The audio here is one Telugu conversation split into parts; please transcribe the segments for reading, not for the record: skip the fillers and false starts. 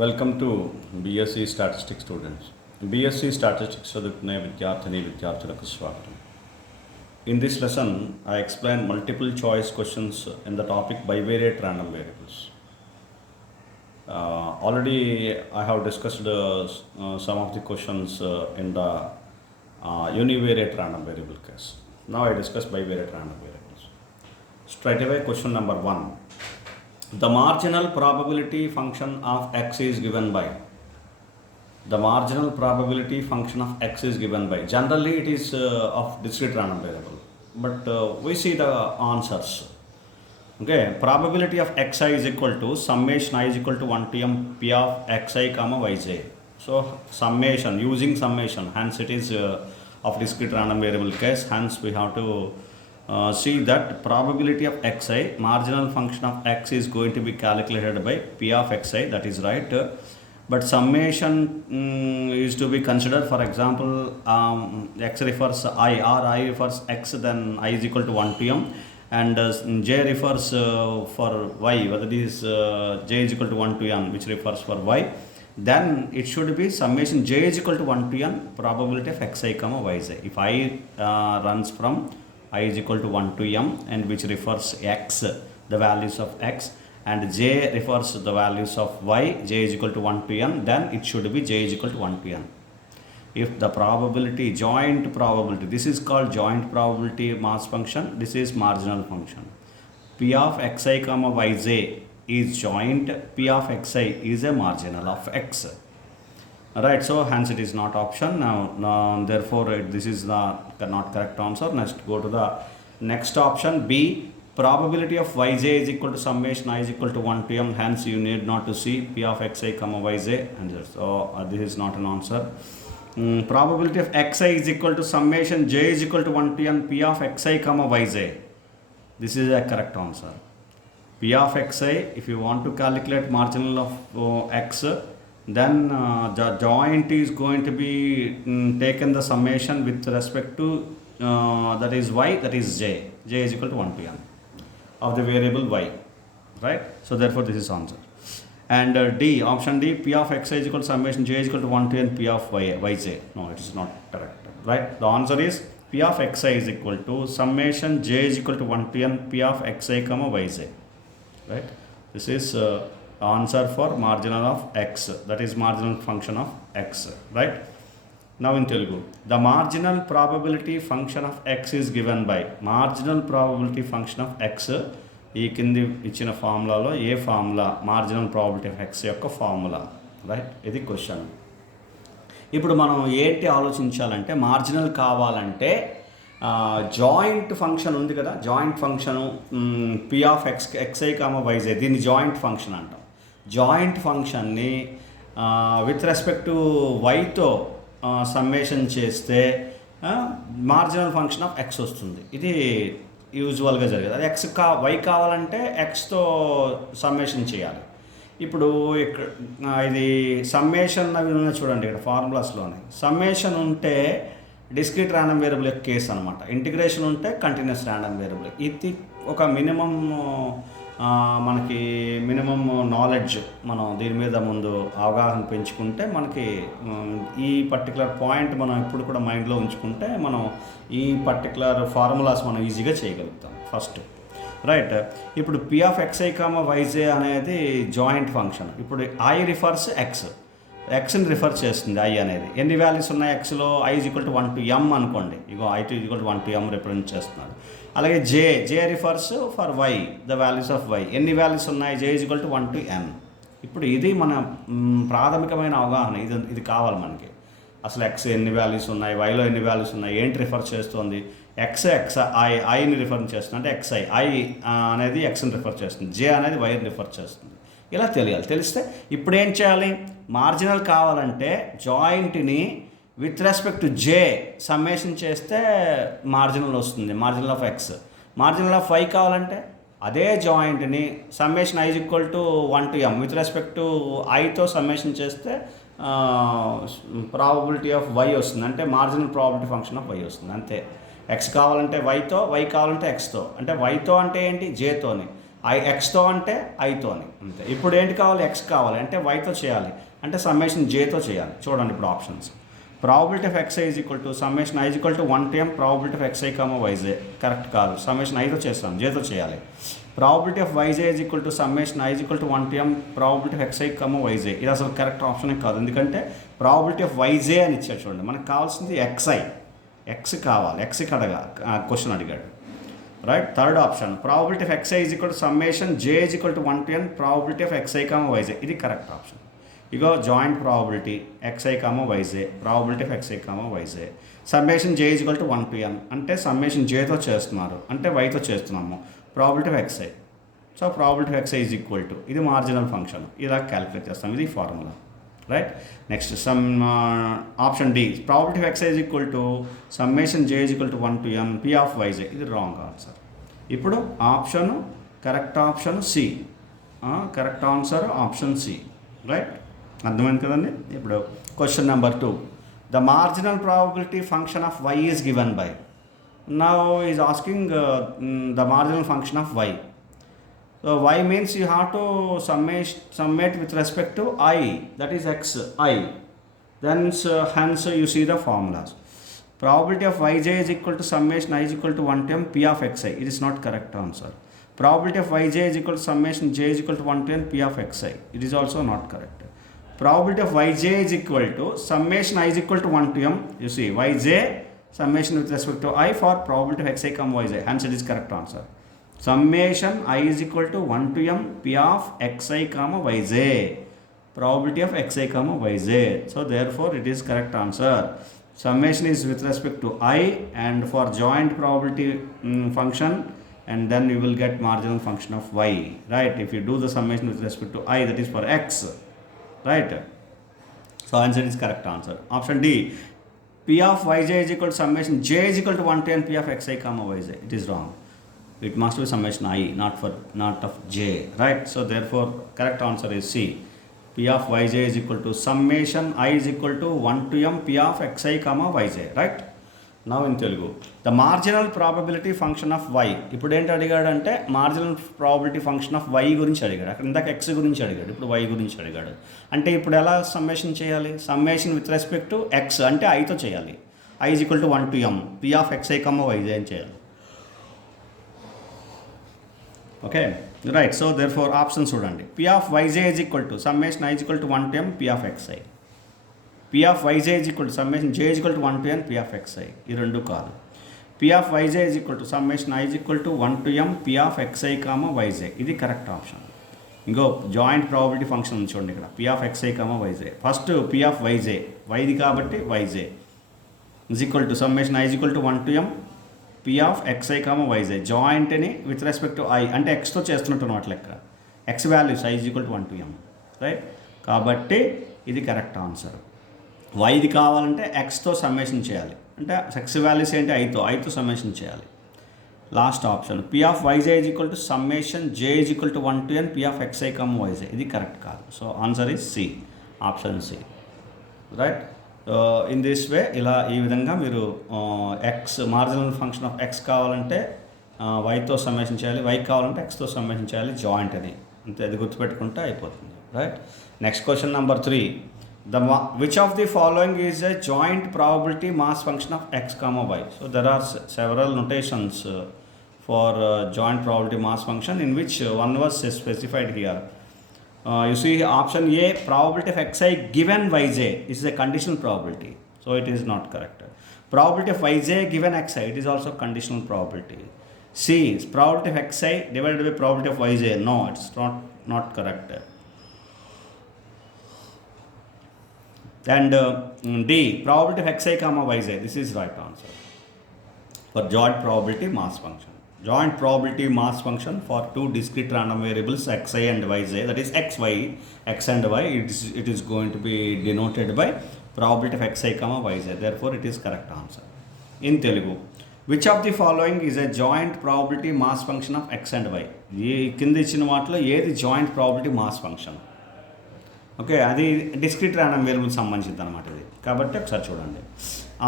Welcome to BSc statistics students. BSc statistics చదువుకునే విద్యార్థులకు స్వాగతం. In this lesson, I explain multiple choice questions in the topic bivariate random variables. Already I have discussed some of the questions in the univariate random variable case. Now I discuss bivariate random variables. Straight away question number 1. The marginal probability function of x is given by. The marginal probability function of x is given by. Generally it is of discrete random variable, but we see the answers. Okay, probability of xi is equal to summation I is equal to 1 to m p of xi comma yj. So summation, using summation, hence it is of discrete random variable case, hence we have to see that probability of xi, marginal function of x is going to be calculated by p of xi, that is right. But summation is to be considered. For example, x refers I or I refers x, then I is equal to 1 to m, and j refers for y, whether it is j is equal to 1 to n, which refers for y, then it should be summation j is equal to 1 to n probability of xi comma yj. If I runs from I is equal to 1 to m, and which refers x, the values of x, and j refers the values of y, j is equal to 1 to n, then it should be j is equal to 1 to n. If the probability, joint probability, this is called joint probability mass function, this is marginal function. P of xi comma yj is joint, P of xi is a marginal of x. Right, so hence it is not option. Now therefore this is the not correct answer. Next, go to the next option, B. Probability of yj is equal to summation I is equal to 1 to m, hence you need not to see P of xi comma yj, and so this is not an answer. Probability of xi is equal to summation j is equal to 1 to n P of xi comma yj. This is a correct answer. P of xi, if you want to calculate marginal of x, then the joint is going to be taken the summation with respect to that is y, that is j is equal to 1 to n of the variable y, right? So therefore this is answer. And D, option D, P of xi is equal to summation j is equal to 1 to n P of yj. No, it is not correct, right? The answer is P of xi is equal to summation j is equal to 1 to n P of xi comma yj, right? This is answer for marginal of x, that is marginal function of x, right? Now in Telugu, the marginal probability function of x is given by. Marginal probability function of x, ఈ కింది ఇచ్చిన ఫార్ములాలో ఏ formula marginal probability of X యొక్క ఫార్ములా, రైట్? ఇది క్వశ్చన్. ఇప్పుడు మనం ఏంటి ఆలోచించాలంటే, మార్జినల్ కావాలంటే జాయింట్ ఫంక్షన్ ఉంది కదా, joint function P of xi comma Y J, దీన్ని జాయింట్ ఫంక్షన్ అంటాం. జాయింట్ ఫంక్షన్ని విత్ రెస్పెక్ట్ టు వైతో సమ్మేషన్ చేస్తే మార్జినల్ ఫంక్షన్ ఆఫ్ ఎక్స్ వస్తుంది. ఇది యూజువల్గా జరిగేది. అది వై కావాలంటే ఎక్స్తో సమ్మేషన్ చేయాలి. ఇప్పుడు ఇక్కడ ఇది సమ్మేషన్ అవి ఉన్నాయి చూడండి, ఇక్కడ ఫార్ములాస్లోనే సమ్మేషన్ ఉంటే డిస్క్రీట్ ర్యాండమ్ వేరియబుల్ యొక్క కేసు అనమాట. ఇంటిగ్రేషన్ ఉంటే కంటిన్యూస్ ర్యాండమ్ వేరియబుల్. ఇది ఒక మినిమం మనకి మినిమం నాలెడ్జ్, మనం దీని మీద ముందు అవగాహన పెంచుకుంటే మనకి ఈ పర్టికులర్ పాయింట్ మనం ఎప్పుడు కూడా మైండ్లో ఉంచుకుంటే మనం ఈ పర్టికులర్ ఫార్ములాస్ మనం ఈజీగా చేయగలుగుతాం ఫస్ట్, రైట్? ఇప్పుడు P of xi comma Y J అనేది జాయింట్ ఫంక్షన్. ఇప్పుడు ఐ రిఫర్స్ ఎక్స్ని రిఫర్ చేస్తుంది. ఐ అనేది ఎన్ని వాల్యూస్ ఉన్నాయి ఎక్స్లో? I is equal to 1 to m అనుకోండి. ఇగో I to equal to 1 to m represent చేస్తున్నాడు. అలాగే J refers for Y, the values of Y. ఎన్ని వాల్యూస్ ఉన్నాయి? J is equal to 1 to n. ఇప్పుడు ఇది మన ప్రాథమికమైన అవగాహన. ఇది కావాలి మనకి. అసలు ఎక్స్ ఎన్ని వాల్యూస్ ఉన్నాయి, వైలో ఎన్ని వాల్యూస్ ఉన్నాయి, ఏంటి రిఫర్ చేస్తుంది? ఎక్స్ ఐని రిఫర్ చేస్తుంది, అంటే ఎక్స్ఐ. ఐ అనేది ఎక్స్ని రిఫర్ చేస్తుంది, జే అనేది వైని రిఫర్ చేస్తుంది. ఇలా తెలియాలి. తెలిస్తే ఇప్పుడు ఏం చేయాలి? మార్జినల్ కావాలంటే జాయింట్ని with respect to J summation చేస్తే మార్జినల్ వస్తుంది, marginal of X. Marginal of why కావాలంటే అదే జాయింట్ని summation I is equal to 1 to m with respect to ఐతో సమ్మేషన్ చేస్తే ప్రాబబిలిటీ ఆఫ్ వై వస్తుంది, అంటే marginal probability function of why వస్తుంది. అంతే. ఎక్స్ కావాలంటే వైతో, వై కావాలంటే ఎక్స్తో. అంటే వైతో అంటే ఏంటి? జేతోని. ఎక్స్తో అంటే ఐతో అని అంతే. ఇప్పుడు ఏంటి కావాలి? ఎక్స్ కావాలి అంటే వైతో చేయాలి, అంటే సమ్మేషన్ జేతో చేయాలి. చూడండి ఇప్పుడు options. Probability of xi is equal to summation I is equal to 1 to m probability of xi comma yj. Correct కాదు, సమ్మేషన్ ఐతో చేస్తాం, జేతో చేయాలి. Probability of yj is equal to summation I is equal to 1 to m probability of xi comma yj. ఇది అసలు కరెక్ట్ ఆప్షనే కాదు, ఎందుకంటే ప్రాబిలిటీ ఆఫ్ వైజే అని ఇచ్చాడు. చూడండి, మనకు కావాల్సింది ఎక్స్ఐ, ఎక్స్ కావాలి, ఎక్స్కి క్వశ్చన్ అడిగాడు. Right. Third option probability of xi is equal to summation J is equal to 1 to n probability of xi comma yj. ఇది కరెక్ట్ ఆప్షన్. ఇగో joint probability X I comma Y J, probability of xi comma Y J. Summation J is equal to 1 to n అంటే సమ్మేషన్ జేతో చేస్తున్నారు, అంటే వైతో చేస్తున్నాము, probability of X I. So probability of xi is equal to, ఇది మార్జినల్ ఫంక్షన్, ఇలా క్యాలిక్యులేట్ చేస్తాం, ఇది formula. Right. Next option D probability of xi is equal to summation J is equal to 1 to n P of y j. ఇది రాంగ్ ఆన్సర్. ఇప్పుడు option correct option C, correct answer option C. Right, అర్థమైంది కదండి. ఇప్పుడు question number 2, the marginal probability function of y is given by. Now is asking the marginal function of y. So y means you have to summate with respect to I, that is x I. Then hence you see the formulas. Probability of yj is equal to summation I is equal to 1 to m p of xi. It is not correct answer. Probability of yj is equal to summation j is equal to 1 to n p of xi. It is also not correct. Probability of yj is equal to summation I is equal to 1 to m. You see yj summation with respect to I for probability of xi comma yj. Hence it is correct answer. Summation I is equal to 1 to m p of xi comma yj, probability of xi comma yj. So therefore it is correct answer. Summation is with respect to I, and for joint probability function, and then you will get marginal function of y. Right, if you do the summation with respect to I, that is for x. Right, so answer is correct answer. Option D, p of yj is equal to summation j is equal to 1 to n p of xi comma yj. It is wrong. It must be summation I, not of j. Right, so therefore correct answer is C. P of yj is equal to summation I is equal to 1 to m p of xi comma yj. Right, now in Telugu, the marginal probability function of y. ఇప్పుడు ఏంటి అడిగాడు అంటే marginal probability function of y గురించి అడిగాడు. అక్కడ ఇందాక x గురించి అడిగాడు, ఇప్పుడు y గురించి అడిగాడు. అంటే ఇప్పుడు ఎలా సమ్మేషన్ చేయాలి? Summation with respect to x అంటే ఐతో చేయాలి. I is equal to 1 to m p of xi comma yj అని చేయాలి. Okay, right. So there four option చూడండి. P of yj is equal to summation I is equal to 1 to m P of xi. P of yj is equal to summation J is equal to 1 to n P of X I. ఈ రెండు కాదు. P of yj is equal to summation I is equal to 1 to m P of xi comma yj. ఇది కరెక్ట్ ఆప్షన్. ఇంకో జాయింట్ ప్రాబిలిటీ ఫంక్షన్ ఉంది చూడండి ఇక్కడ, P of xi comma Y J. First P of Y J, వైది కాబట్టి Y J is equal to summation I is equal to 1 to m P of xi comma Y J. జాయింట్ని విత్ రెస్పెక్ట్ టు ఐ అంటే ఎక్స్తో చేస్తున్నట్టు మాట లెక్క. X values I is equal to 1 to m. Right, కాబట్టి ఇది కరెక్ట్ ఆన్సర్. వైది కావాలంటే ఎక్స్తో సమ్మేషన్ చేయాలి, అంటే ఎక్స్ వాల్యూస్ ఏంటి ఐతో సమ్మేషన్ చేయాలి. Last option p of yj is equal to summation J is equal to 1 to n P of xi comma yj. ఇది కరెక్ట్ కాదు. So answer is C, option C. Right, in this way ఇలా ఈ విధంగా మీరు x marginal function of x కావాలంటే వైతో సమ్మేషన్ చేయాలి, వై కావాలంటే ఎక్స్తో సమ్మేషన్ చేయాలి, జాయింట్ అని. అంతే, అది గుర్తుపెట్టుకుంటే అయిపోతుంది. Right, next question number 3, which of the following is a joint probability mass function of x comma y. So there are several notations for joint probability mass function in which one was specified here. You see option A, probability of xi given yj. This is a conditional probability, so it is not correct. Probability of yj given xi, it is also conditional probability. C, probability of xi divided by probability of yj. No, it's not correct. And D, probability of xi comma yj. This is right answer for joint probability mass function. Joint probability mass function for two discrete random variables xi and yj, that is xy, x and y, it is going to be denoted by probability of xi comma yj. Therefore it is correct answer. In Telugu, which of the following is a joint probability mass function of x and y? ఈ కింద ఇచ్చిన వాటిలో ఏది joint probability mass function? Okay, అది డిస్క్రీట్ ర్యాండమ్ వేరియబుల్ సంబంధించింది అనమాట ఇది. కాబట్టి ఒకసారి చూడండి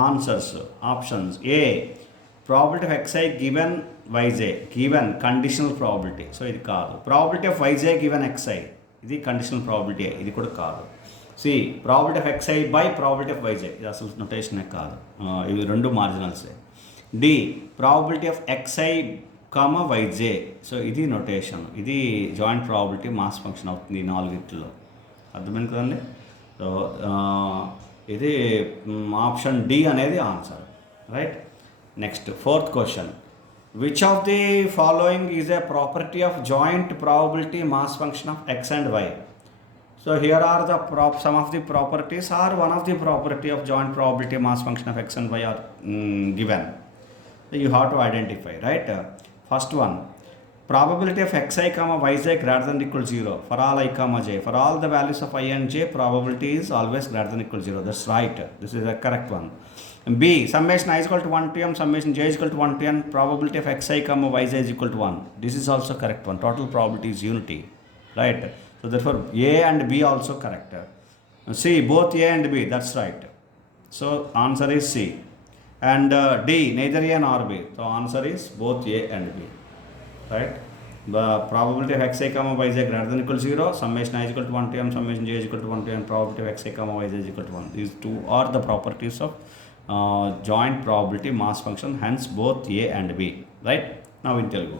answers. Options A, probability of xi given yj, given conditional probability, so ఇది కాదు. Probability of yj given xi, ఇది కండిషనల్ ప్రాబిలిటీ, ఇది కూడా కాదు. C probability of xi by probability of yj, ఇది అసలు నొటేషనే కాదు, ఇవి రెండు మార్జినల్సే. D probability of xi yj, so ఇది నొటేషన్, ఇది జాయింట్ ప్రాబిలిటీ మాస్ ఫంక్షన్ అవుతుంది ఈ నాలుగిట్లో. అర్థమైంది కదండి. సో ఇది ఆప్షన్ డి అనేది answer, right. Next fourth question, which of the following is a property of joint probability mass function of x and y? So here are the some of the properties or one of the property of joint probability mass function of x and y are given. So you have to identify, right. First one, probability of xi comma yj greater than or equal to 0 for all I comma j. For all the values of I and j, probability is always greater than or equal to 0. That's right. This is the correct one. B, summation I is equal to 1 to m, summation j is equal to 1 to n, probability of xi comma yj is equal to 1. This is also correct one. Total probability is unity, right. So therefore A and B also correct. C, both A and B, that's right. So answer is C. And D, neither A nor B. So answer is both A and B, right. The probability of xi comma yj greater than or equal to 0, summation I is equal to 1 to m, summation j is equal to 1 to n, probability of xi comma yj is equal to 1. These two are the properties of joint probability mass function, hence both A and B, right. Now in Telugu,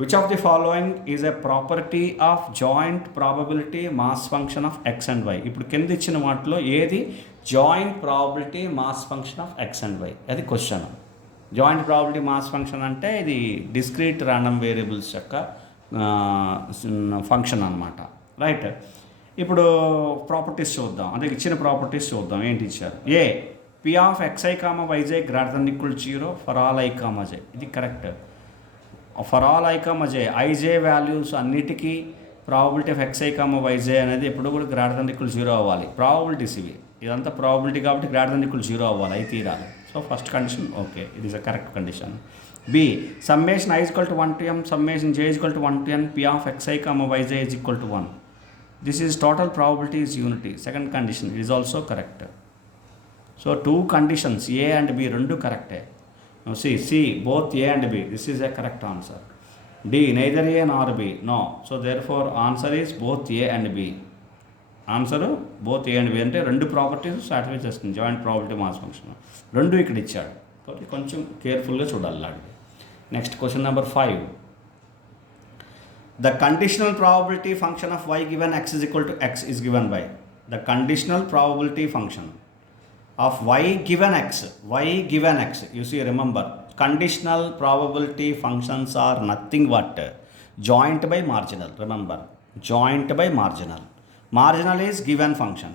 which of the following is a property of joint probability mass function of x and y? ఇప్పుడు కింద ఇచ్చిన వాటిలో ఏది joint probability mass function of x and y? అది question. Joint probability mass function అంటే ఇది డిస్క్రీట్ ర్యాండమ్ వేరియబుల్స్ యొక్క ఫంక్షన్ అనమాట, రైట్. ఇప్పుడు ప్రాపర్టీస్ చూద్దాం, అంటే ఇచ్చిన ప్రాపర్టీస్ చూద్దాం. ఏంటి ఇచ్చారు? A, p of xi comma yj greater than equal to 0 for all i comma j, ఇది correct. For all i comma j, ij values అన్నిటికీ probability of xi comma yj అనేది ఎప్పుడు కూడా గ్రేటర్ దెన్ ఈక్వల్ 0 అవ్వాలి. ప్రాబిలిటీస్ ఇవి, ఇదంతా ప్రాబిలిటీ కాబట్టి గ్రేటర్ దెన్ ఈక్వల్ 0 అవ్వాలి, అయి తీరాలి. So first condition okay, it is a correct condition. B, summation i equal to 1 to m, summation j equal to 1 to n, p of xi comma yj is equal to 1. This is total probability is unity. Second condition it is also correct. So two conditions A and B రెండు కరెక్టే. C both A and B, this is a correct answer. D, neither A Nar B, no. So there four answer is both A and B. Answer both A and B అంటే రెండు ప్రాపర్టీస్ సాటిస్ఫై చేస్తుంది జాయింట్ ప్రాబిలిటీ మాస్ ఫంక్షన్. రెండు ఇక్కడ ఇచ్చాడు కాబట్టి కొంచెం కేర్ఫుల్గా చూడాలి. Next question number 5. The conditional probability function of y given x is equal to x is given by. The conditional probability function of y given x, you see, remember, conditional probability functions are nothing but joint by marginal. Remember, joint by marginal. Marginal is given function,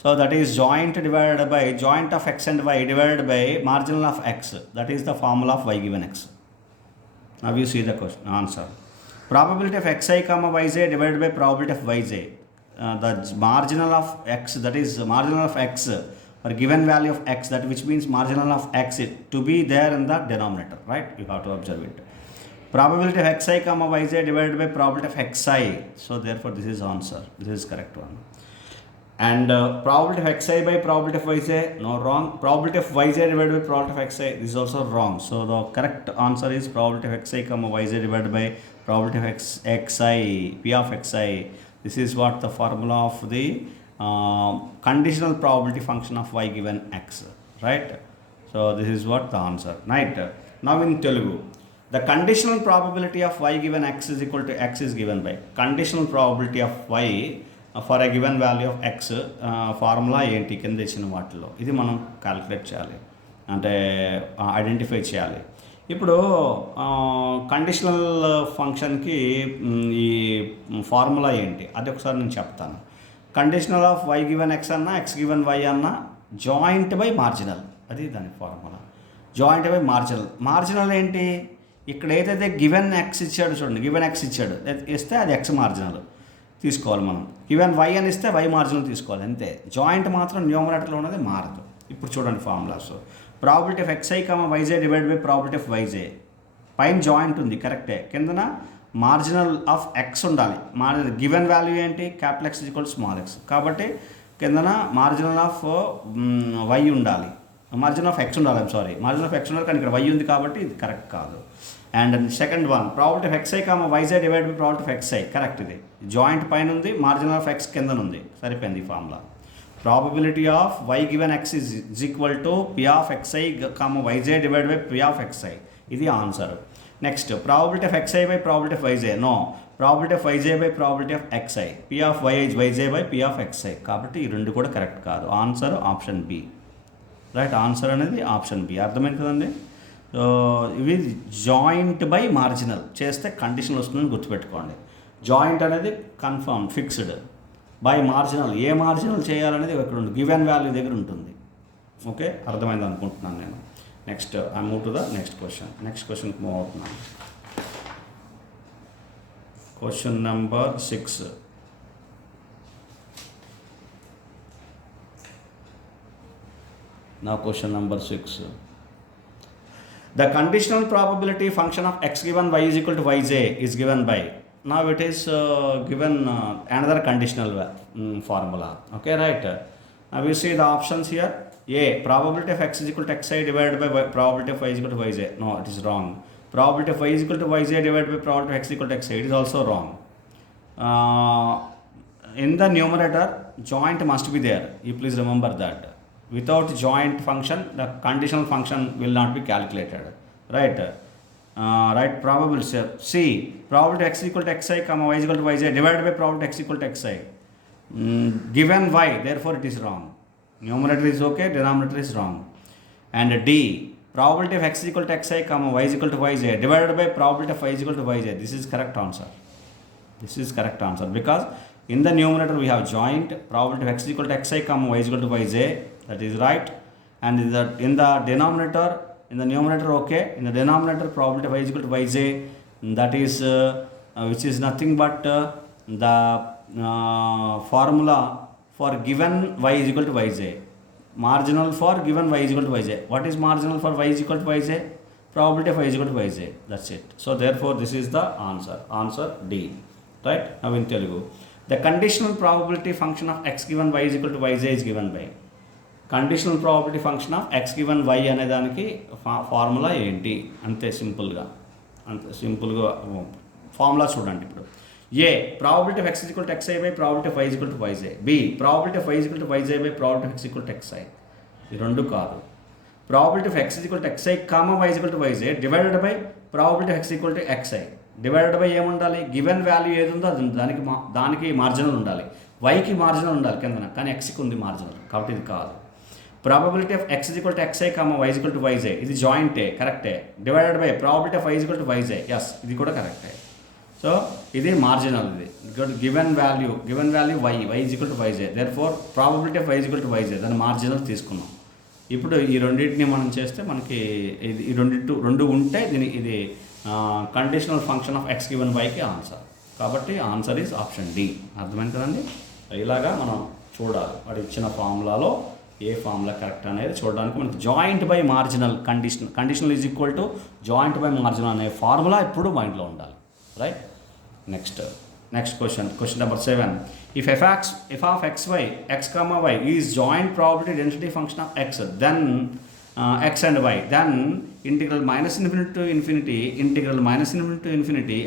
so that is joint divided by joint of x and y divided by marginal of x. That is the formula of y given x. Now you see the question answer. Probability of xi comma yj divided by probability of yj. The marginal of x, that is marginal of x or given value of x, that which means marginal of x to be there in the denominator, right. You have to observe it. Probability of xi comma yj divided by probability of xi. So therefore this is answer, this is correct one. And probability of xi by probability of yj, no, wrong. Probability of yj divided by probability of xi, this is also wrong. So the correct answer is probability of xi comma yj divided by probability of xi, p of xi. This is what the formula of the conditional probability function of y given x, right. So this is what the answer, right. Now in Telugu, the conditional probability of y given x is equal to x is given by conditional probability of y for a given value of x, formula ఏంటి కింద ఇచ్చిన వాటిలో, ఇది మనం క్యాలిక్యులేట్ చేయాలి, అంటే ఐడెంటిఫై చేయాలి. ఇప్పుడు కండిషనల్ ఫంక్షన్కి ఈ ఫార్ములా ఏంటి అది ఒకసారి నేను చెప్తాను. Conditional of y given x అన్నా x గివెన్ y అన్నా జాయింట్ బై మార్జినల్, అది దాని formula. Joint by marginal. Marginal ఏంటి? ఇక్కడ ఏదైతే గివెన్ x ఇచ్చాడు చూడండి, గివెన్ x ఇచ్చాడు ఇస్తే అది x మార్జినల్ తీసుకోవాలి మనం. గివెన్ y అని ఇస్తే y మార్జినల్ తీసుకోవాలి, అంతే. జాయింట్ మాత్రం న్యూమరేటర్లో ఉన్నది మారదు. ఇప్పుడు చూడండి formulas. Probability of xi comma yj divide by probability of yj. పైన జాయింట్ ఉంది కరెక్టే, కిందన మార్జినల్ ఆఫ్ x ఉండాలి. గివెన్ వాల్యూ ఏంటి? Capital X equal small x, కాబట్టి కిందన మార్జినల్ ఆఫ్ y ఉండాలి. మార్జిన్ ఆఫ్ ఎక్స్ ఉండాలి, సారీ మార్జిన్ ఆఫ్ ఎక్స్ ఉండాలి, కానీ ఇక్కడ వై ఉంది కాబట్టి ఇది కరెక్ట్ కాదు. And second one, probability of xi comma y j divide by probability of x i, correct. ఇది జాయింట్ పైన ఉంది, మార్జిన్ ఆఫ్ ఎక్స్ కింద ఉంది, సరిపోయింది ఈ formula. Probability of y given x is equal to p of xi comma y j divide by p of x i, ఇది answer. Next, probability of x i by probability of y j, no, probability of y j by probability of xi, P of y j by p of x i, కాబట్టి ఈ రెండు కూడా కరెక్ట్ కాదు. Answer option B, right. Answer అనేది ఆప్షన్ బి. అర్థమైంది కదండి. ఇవి జాయింట్ బై మార్జినల్ చేస్తే కండిషన్ వస్తుందని గుర్తుపెట్టుకోండి. జాయింట్ అనేది confirm fixed, by marginal A marginal చేయాలనేది ఇక్కడ ఉంటుంది, గివెన్ వాల్యూ దగ్గర ఉంటుంది. ఓకే, అర్థమైంది అనుకుంటున్నాను నేను. Next I move to the next question. Next క్వశ్చన్కి మూవ్ అవుతున్నాను. Question number 6. Now question number 6. The conditional probability function of x given y is equal to yj is given by. Now it is given another conditional formula. Okay, right. Now we see the options here. A, probability of x is equal to xi divided by probability of y is equal to yj. No, it is wrong. Probability of y is equal to yj divided by probability of x is equal to xi. It is also wrong. In the numerator, joint must be there. You please remember that. Without joint function, the conditional function will not be calculated, right? Right, probability C, probability x equal to xi comma y is equal to yj divided by probability x equal to xi, given y, therefore it is wrong. Numerator is okay, denominator is wrong. And D, probability of x equal to xi comma y is equal to yj divided by probability of y is equal to yj. This is correct answer. This is correct answer, because in the numerator we have joint probability of x equal to xi comma y is equal to yj, that is right. And in the denominator, in the numerator, okay, in the denominator probability of y is equal to yj, that is which is nothing but the formula for given y is equal to yj, marginal for given y is equal to yj. What is marginal for y is equal to yj? Probability of y is equal to yj, that's it. So therefore this is the answer D, right? Now in Telugu, the conditional probability function of x given y is equal to yj is given by. Conditional probability function of x given y అనే దానికి ఫార్ములా ఏంటి? అంతే సింపుల్గా ఫార్ములా చూడండి. ఇప్పుడు A, probability of x equal to x i by probability of y equal to y j. B, probability of y equal to y j by probability of x equal to x i. ఈ రెండు కాదు. Probability of x equal to x i comma y equal to y j divided by probability of x equal to xi. Divided by ఏముండాలి? గివెన్ వాల్యూ ఏది ఉందో అది దానికి మార్జినల్ ఉండాలి. వైకి మార్జినల్ ఉండాలి కిందన, కానీ ఎక్స్కి ఉంది మార్జినల్, కాబట్టి ఇది కాదు. Probability of x equal to x i comma y equal to y j, ఇది జాయింటే, కరెక్టే. Divided by probability of y equal to y j, yes, ఇది కూడా కరెక్టే. సో ఇది మార్జినల్, ఇది given value y is equal to y j, therefore probability of y is equal to y j, దాన్ని మార్జినల్ తీసుకున్నాం. ఇప్పుడు ఈ రెండింటిని మనం చేస్తే మనకి ఈ రెండు ఉంటే ఇది conditional function of x given వైకి ఆన్సర్. కాబట్టి ఆన్సర్ ఈజ్ ఆప్షన్ డి. అర్థమైంది కదండి. ఇలాగా మనం చూడాలి, వాడు ఇచ్చిన ఫార్ములాలో ఏ ఫార్ములా కరెక్ట్ అనేది చూడడానికి మనకి joint by marginal conditional is equal to joint by marginal అనే ఫార్ములా ఎప్పుడు మైండ్లో ఉండాలి, right. Next question number 7. If f of xy, x comma y is joint probability density function of x, then x and y, then integral minus infinity to infinity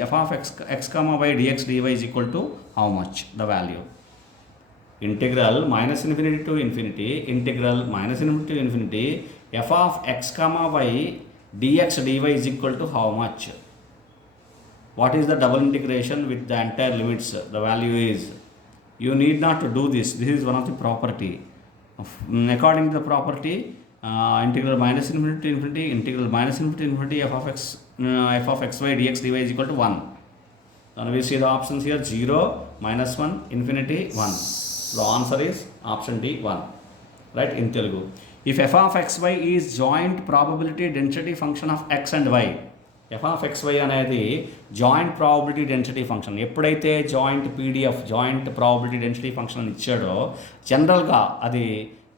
f of x comma y dx dy is equal to how much? The value. Integral minus infinity to infinity f of x comma y dx dy is equal to how much? What is the double integration with the entire limits? The value is, you need not to do this. This is one of the property. According to the property, integral minus infinity to infinity f of xy dx dy is equal to 1. Then we see the options here: 0, -1, infinity, 1. The answer is option D, 1. Right, in Telugu. If f of xy is joint probability density function of x and y, f of xy అనేది జాయింట్ ప్రాబబిలిటీ డెన్సిటీ ఫంక్షన్. ఎప్పుడైతే జాయింట్ ప్రాబబిలిటీ డెన్సిటీ ఫంక్షన్ అని ఇచ్చాడో జనరల్గా అది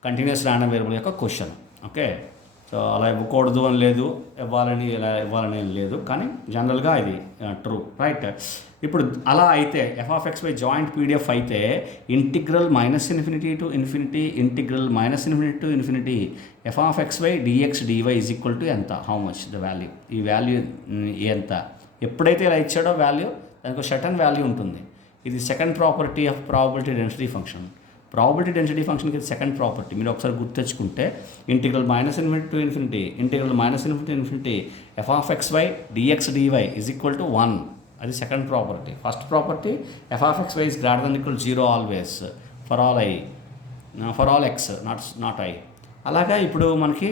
కంటిన్యూస్ ర్యాండమ్ వేరియబుల్ యొక్క క్వశ్చన్. ఓకే, సో అలా ఇవ్వకూడదు అని లేదు, ఇవ్వాలని ఇలా ఇవ్వాలని లేదు, కానీ జనరల్గా ఇది ట్రూ, రైట్. ఇప్పుడు అలా అయితే f(x) జాయింట్ పీడిఎఫ్ అయితే integral -∞ to ∞, integral -∞ to ∞, f(x) dx dy is equal to ఎంత, హౌ మచ్ ద వాల్యూ, ఈ వాల్యూ ఎంత. ఎప్పుడైతే ఇలా ఇచ్చాడో వాల్యూ, దానికి ఒక సర్టన్ వాల్యూ ఉంటుంది. ఇది second property of probability density function. Probability density ఫంక్షన్కి ఇది సెకండ్ ప్రాపర్టీ. మీరు ఒకసారి గుర్తెచ్చుకుంటే integral -∞ to ∞, integral -∞ to ∞, f(x) dx dy is equal to 1. అది second property. First property f(x) is greater than equal 0 always for all i, for all x, not i. అలాగా ఇప్పుడు మనకి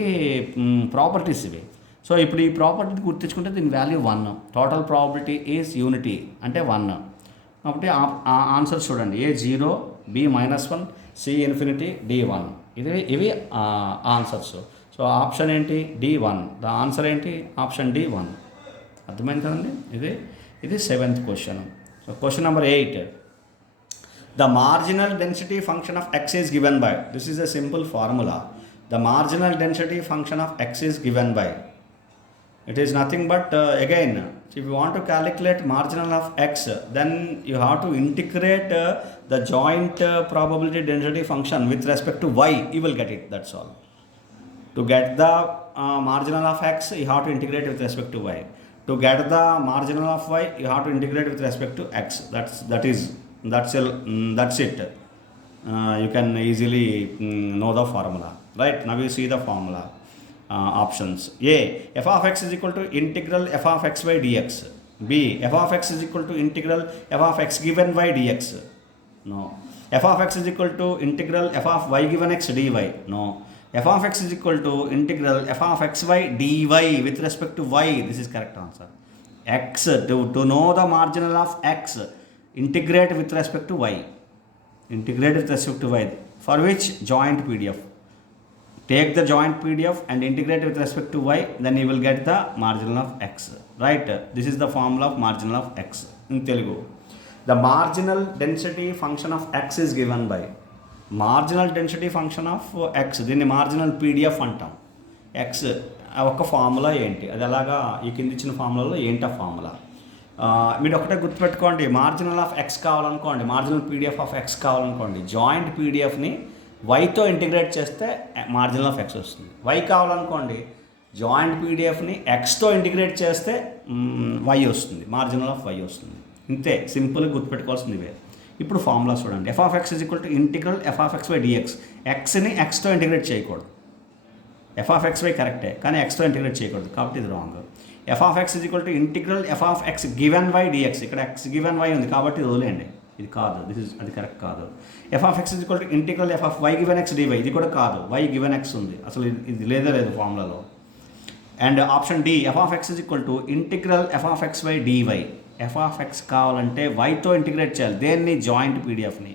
ప్రాపర్టీస్ ఇవి. సో ఇప్పుడు ఈ ప్రాపర్టీ గుర్తించుకుంటే దీని value 1. Total probability is unity అంటే 1. కాబట్టి ఆన్సర్ చూడండి, A 0, B -1, C ∞, D 1. ఇవి ఆన్సర్స్. సో ఆప్షన్ ఏంటి, D1. ద ఆన్సర్ ఏంటి, ఆప్షన్ D1. అర్థమైంది కదండి. ఇది 7th question. So question number 8. The marginal density function of x is given by, this is a simple formula. The marginal density function of x is given by, it is nothing but again, if you want to calculate marginal of x, then you have to integrate the joint probability density function with respect to y. You will get it, that's all. To get the marginal of x, you have to integrate with respect to y. To get the marginal of y, you have to integrate with respect to x. That's it. You can easily know the formula, right? Now you see the formula. Options: A, f(x) is equal to integral f(x) by dx. B, f(x) is equal to integral f(x) given by dx. No. f(x) is equal to integral f(y) given x dy. No. f(x) is equal to integral f(x) by dy with respect to y. This is correct answer. X, to know the marginal of x, integrate with respect to y. Integrate with respect to y. For which joint PDF. Take the joint PDF and integrate with respect to y, then you will get the marginal of x, right? This is the formula of marginal of x in Telugu. The marginal density function of x is given by, marginal density function of x, దీన్ని మార్జినల్ పీడిఎఫ్ అంటాం. x ఒక ఫార్ములా ఏంటి, అది అలాగా ఈ కింద ఇచ్చిన ఫార్ములాలో ఏంటి ఆ ఫార్ములా. మీరు ఒకటే గుర్తుపెట్టుకోండి, మార్జినల్ ఆఫ్ x కావాలనుకోండి, మార్జినల్ పీడిఎఫ్ ఆఫ్ x కావాలనుకోండి, జాయింట్ పీడిఎఫ్ని వైతో ఇంటిగ్రేట్ చేస్తే మార్జినల్ ఆఫ్ ఎక్స్ వస్తుంది. వై కావాలనుకోండి, జాయింట్ పీడిఎఫ్ని ఎక్స్తో ఇంటిగ్రేట్ చేస్తే వై వస్తుంది, మార్జినల్ ఆఫ్ వై వస్తుంది. ఇంతే, సింపుల్గా గుర్తుపెట్టుకోవాల్సింది ఇవే. ఇప్పుడు ఫార్ములా చూడండి, f(x) is equal to integral f(x) by dx. ఎక్స్ని ఎక్స్తో ఇంటిగ్రేట్ చేయకూడదు. f(x) కరెక్టే, కానీ ఎక్స్తో ఇంటిగ్రేట్ చేయకూడదు, కాబట్టి ఇది wrong. f(x) is equal to integral f(x) given by dx. ఇక్కడ x given y ఉంది కాబట్టి ఇది వదిలేయండి, ఇది కాదు, అది కరెక్ట్ కాదు. f(x) is equal to integral f(y) given x dy. ఇది కూడా కాదు, y given x ఉంది, అసలు ఇది లేదు ఫార్ములాలో. And option D, f(x) is equal to integral f(x) by dy. f(x) కావాలంటే వైతో ఇంటిగ్రేట్ చేయాలి. దేన్ని, జాయింట్ పీడిఎఫ్ని.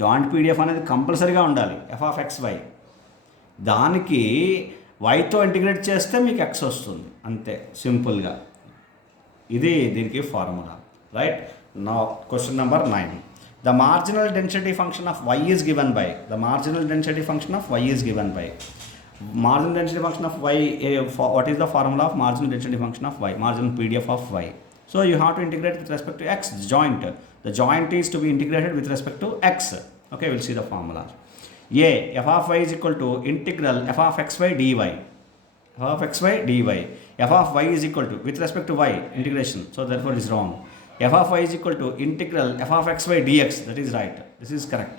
జాయింట్ పీడిఎఫ్ అనేది కంపల్సరీగా ఉండాలి, f(x) దానికి వైతో ఇంటిగ్రేట్ చేస్తే మీకు x వస్తుంది, అంతే సింపుల్గా. ఇది దీనికి formula, right. Now question number 9. The marginal density function of y is given by, the marginal density function of y is given by, marginal density function of y, what is the formula of marginal density function of y, marginal PDF of y. So you have to integrate with respect to x, joint. The joint is to be integrated with respect to x. Okay, we'll see the formula. A, f of y is equal to integral f(x) by dy. f(x) by dy. f of y is equal to, with respect to y, integration, so therefore it is wrong. f of y is equal to integral f(x) by dx. That is right, this is correct.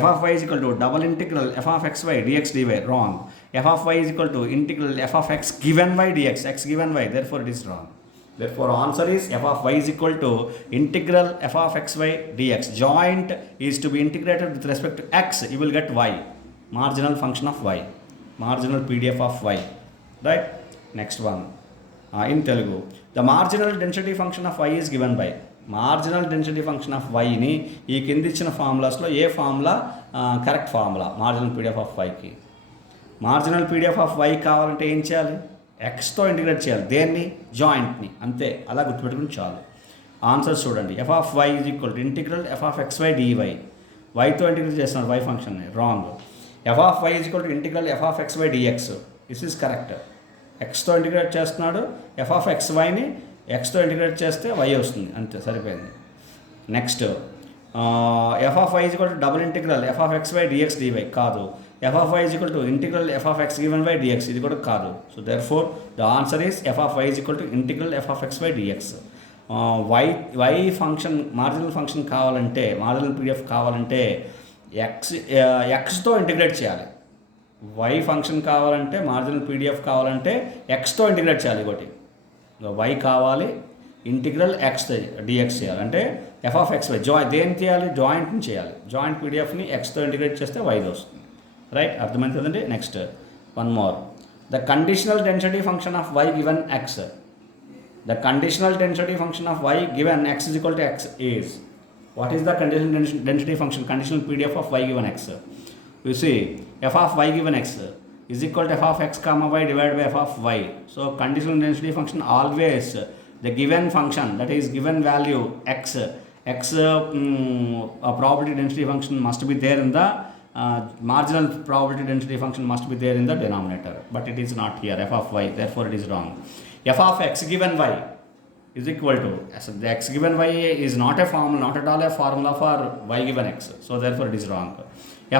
f of y is equal to double integral f(x) by dx dy. Wrong. f of y is equal to integral f(x) given by dx. x given y, therefore it is wrong. Therefore answer is f of y is equal to integral f(x) by dx. Joint is to be integrated with respect to x. You will get y, marginal function of y, marginal PDF of y, right? Next one. In Telugu, the marginal density function of y is given by, marginal density function of వైని ఈ కింద ఇచ్చిన ఫార్ములాస్లో ఏ formula correct formula marginal PDF of వైకి. మార్జినల్ పీడిఎఫ్ ఆఫ్ వై కావాలంటే ఏం చేయాలి, ఎక్స్తో ఇంటిగ్రేట్ చేయాలి, దేన్ని, జాయింట్ని, అంతే, అలా గుర్తుపెట్టుకుని చాలు. ఆన్సర్స్ చూడండి, f of y is equal to integral f of x y dy. వైతో ఇంటిగ్రేట్ చేస్తున్నారు వై ఫంక్షన్ని, wrong. F of y is equal to integral f of x y dx. This is correct. ఎక్స్తో ఇంటిగ్రేట్ చేస్తున్నాడు, ఎఫ్ ఆఫ్ ఎక్స్ వైని ఎక్స్తో ఇంటిగ్రేట్ చేస్తే వై వస్తుంది, అంతే సరిపోయింది. Next f of y is equal to double integral f of x y dx dy కాదు. F of y is equal to integral f of x given y dx, ఇది కూడా కాదు. So there four the answer is f of y is equal to integral f of x y dx. Y function marginal function కావాలంటే, మార్జినల్ పీడిఎఫ్ కావాలంటే ఎక్స్తో ఇంటిగ్రేట్ చేయాలి. వై ఫంక్షన్ కావాలంటే, మార్జినల్ పీడిఎఫ్ కావాలంటే ఎక్స్తో ఇంటిగ్రేట్ చేయాలి. ఒకటి వై కావాలి, ఇంటిగ్రల్ ఎక్స్ డిఎక్స్ చేయాలి. అంటే ఎఫ్ ఆఫ్ ఎక్స్ వై దేని చేయాలి, జాయింట్ని చేయాలి. జాయింట్ పీడిఎఫ్ని ఎక్స్తో ఇంటిగ్రేట్ చేస్తే వైది వస్తుంది. రైట్, అర్థమైంది కదండి. Next one more. The conditional density function of y given x. The conditional density function of y given x is equal to x is. What is the conditional density function? Conditional PDF of y given x. You see, f of y given x is equal to f of x comma y divided by f of y. So conditional density function always the given function, that is given value x probability density function must be there in the marginal probability density function must be there in the denominator, but it is not here, f of y, therefore it is wrong. F of x given y is equal to, so the x given y is not a formula, not at all a formula for y given x, so therefore it is wrong.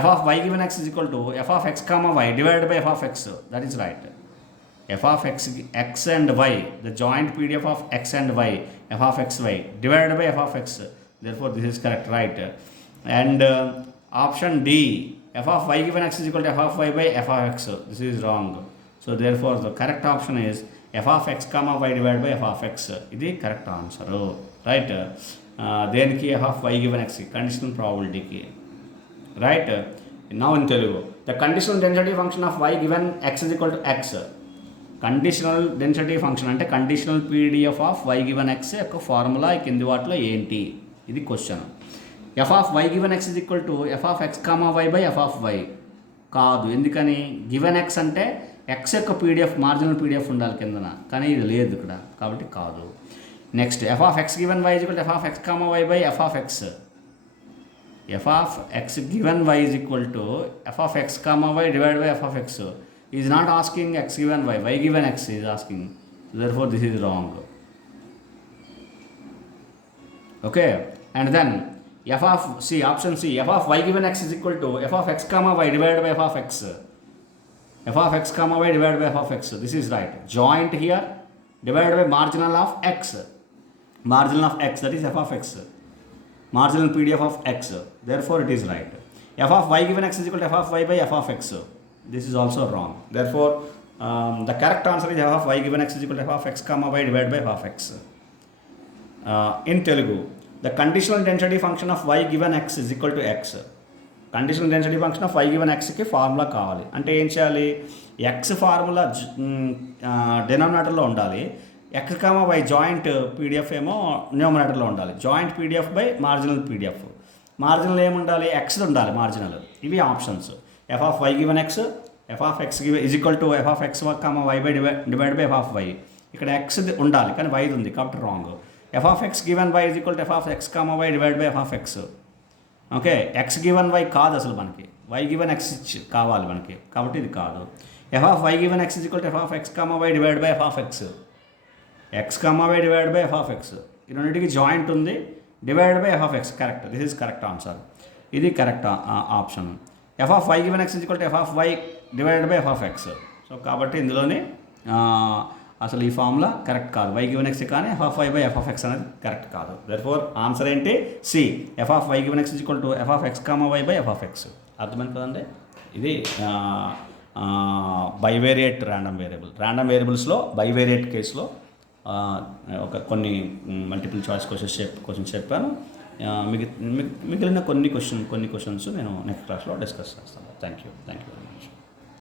F of y given x is equal to f of x comma y divided by f of x, that is right. F of x and y, the joint PDF of x and y, f of x y divided by f of x, therefore this is correct, right. And option D, f of y given x is equal to f of y by f of x, this is wrong. So therefore the correct option is f of x comma y divided by f of x, ఇది కరెక్ట్ ఆన్సర్, రైట్. దేనికి, f of y given x, conditional ప్రాబిలిటీకి, right. Now in Telugu, the conditional density function of y given x is equal to x. Conditional density function అంటే conditional PDF of y given x యొక్క ఫార్ములా కింది వాటిలో ఏంటి, ఇది question. f of y given x is equal to f of x comma y by f of y కాదు. ఎందుకని, గివెన్ x అంటే ఎక్స్ యొక్క పీడిఎఫ్, మార్జినల్ పీడిఎఫ్ ఉండాలి కిందన, కానీ ఇది లేదు ఇక్కడ, కాబట్టి కాదు. Next f of x given y is equal to f of x comma y by f of x. F of x given y is equal to f of x comma y divide by f of x. Is not asking x given y given x is asking, therefore this is wrong. Okay, and then f of c, option C, f of y given x is equal to f of x comma y divided by f of x. f of x comma y divided by f of x, this is right. Joint here divided by marginal of x. Marginal of x, that is f of x. Marginal PDF of x, therefore it is right. f of y given x is equal to f of y by f of x. This is also wrong. Therefore the correct answer is f of y given x is equal to f of x comma y divided by f of x. In Telugu, the conditional density function of y given x is equal to x. Conditional density function of y given xకి ఫార్ములా కావాలి అంటే ఏం చేయాలి, ఎక్స్ ఫార్ములా డినామినేటర్లో ఉండాలి, x comma y joint PDF ఏమో న్యూమరేటర్లో ఉండాలి. Joint PDF by marginal PDF, marginal ఏముండాలి, ఎక్స్ ఉండాలి మార్జినల్. ఇవి options. F of y given x, f of x is equal to f of x comma y by divide by f of y. ఇక్కడ ఎక్స్ ఉండాలి కానీ వైది ఉంది కాబట్టి wrong. f of x given y is equal to f of x comma y divided by f of x. Okay, x given y కాదు అసలు మనకి, y given x కావాలి మనకి, కాబట్టి ఇది కాదు. f of y given x is equal to f of x comma y divided by f of x. x comma y divided by f of x, ఈ రెండింటికి జాయింట్ ఉంది, divided by f of x, correct. This is correct answer, ఇది correct option. f of y given x is equal to f of y divided by f of x. So కాబట్టి ఇందులోనే అసలు ఈ ఫార్ములా కరెక్ట్ కాదు, y given x కానీ f of y by f of x అనేది కరెక్ట్ కాదు. దెర్ఫోర్ ఆన్సర్ ఏంటి, C, f of y given x is equal to f of x comma y by f of x. అర్థమైంది కదండి. ఇది బైవేరియేట్ ర్యాండమ్ వేరియబుల్. ర్యాండమ్ వేరియబుల్స్లో బైవేరియేట్ కేసులో కొన్ని మల్టిపుల్ చాయిస్ క్వశ్చన్స్ చెప్పాను. మిగిలిన కొన్ని క్వశ్చన్స్ నేను నెక్స్ట్ క్లాస్లో డిస్కస్ చేస్తాను. Thank you very much.